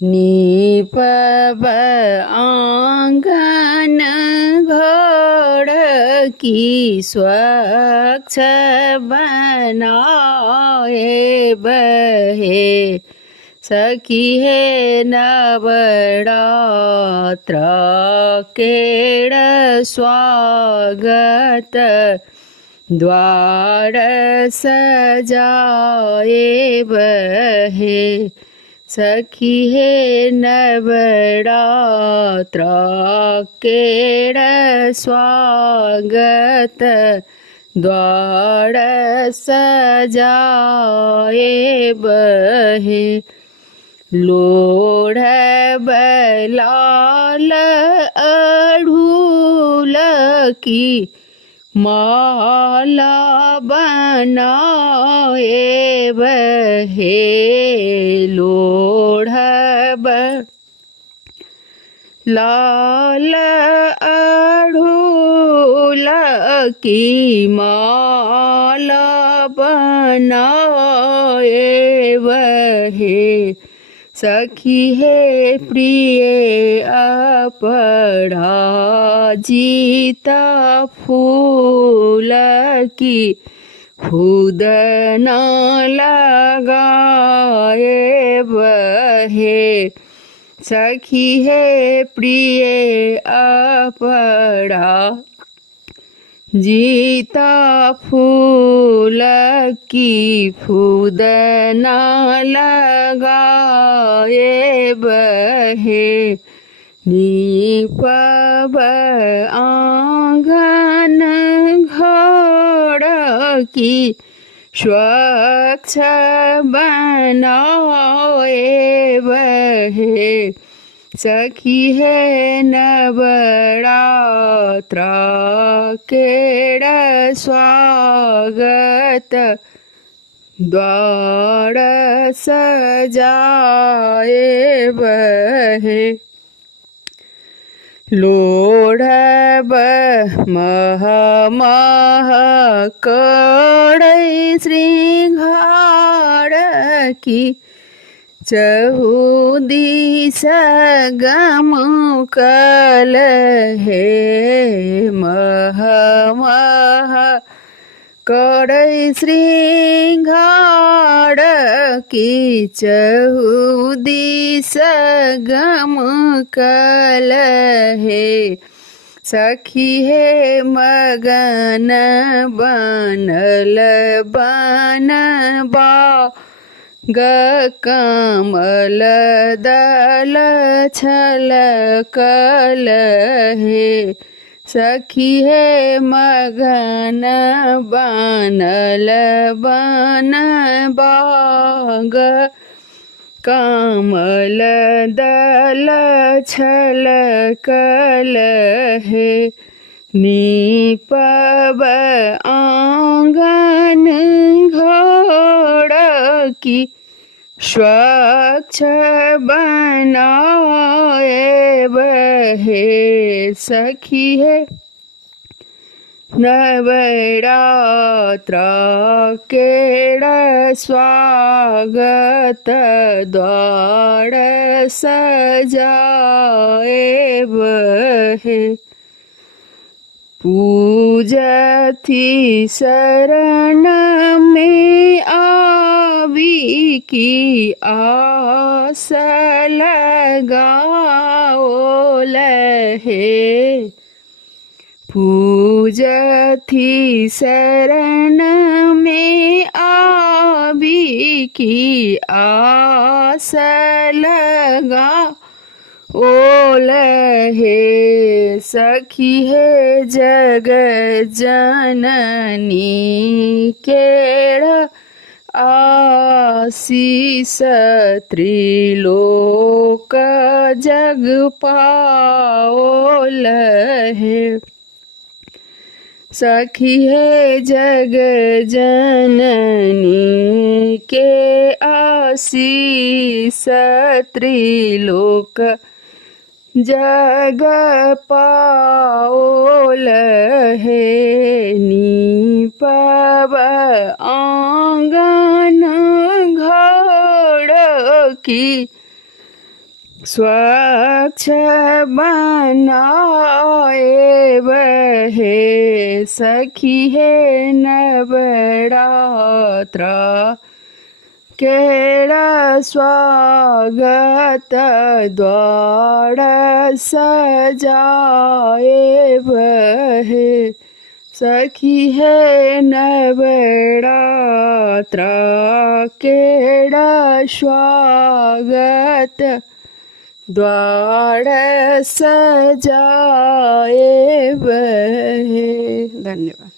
निपब आँगन घर की स्वच्छ बनाए बहे सखी हे नवरात्र केड़ स्वागत द्वार सजाए बहे सखी हे नवरात्र केड़ स्वागत द्वार सजाए बहे लोढ़ बलाल अढ़ूल की माला बनाए बहे लोढ़ लाल अढ़ूल की माला बनाए बहे सखी हे प्रिय अपढ़ा जीता फूल की खुद न लगाए बहे सखी हे प्रिय अपढ़ा जीता फूल की फूद न लगाए बहे निपब आँगन घर की स्वच्छ बनाए बहे सखी हे नवरात्र केड़ स्वागत द्वार सजाए बहे लोढ़ मह मह कड़ई श्रृंगार की चहुदिस गमुकल हे मह मह कड़ई श्रृंगार की चहुदिस गमुकल हे सखी हे मगन बनल बनबा कमल दल छलकल हे सखी हे मगन बनल बनबाग कमल दल छलकल हे निपब आँगन घर की स्वच्छ बनाए बहे सखी है नवरात्र केड़ स्वागत द्वार सजाए बहे पूजथी शरण में आवी की आस लगाओ लहे पूजथी शरण में आवी की आस लगा ओल हे सखी है जग जननी केड़ आशीष त्रिलोक जग पाओल है सखी है जग जननी के आशीष त्रिलोक जग पाओल है निपब आँगन घर की स्वच्छ बनाए बहे सखी है नवरात्रा केड़ा स्वागत द्वार सजाए बहे सखी है नवरात्रा केड़ा स्वागत द्वार सजाए बहे। धन्यवाद।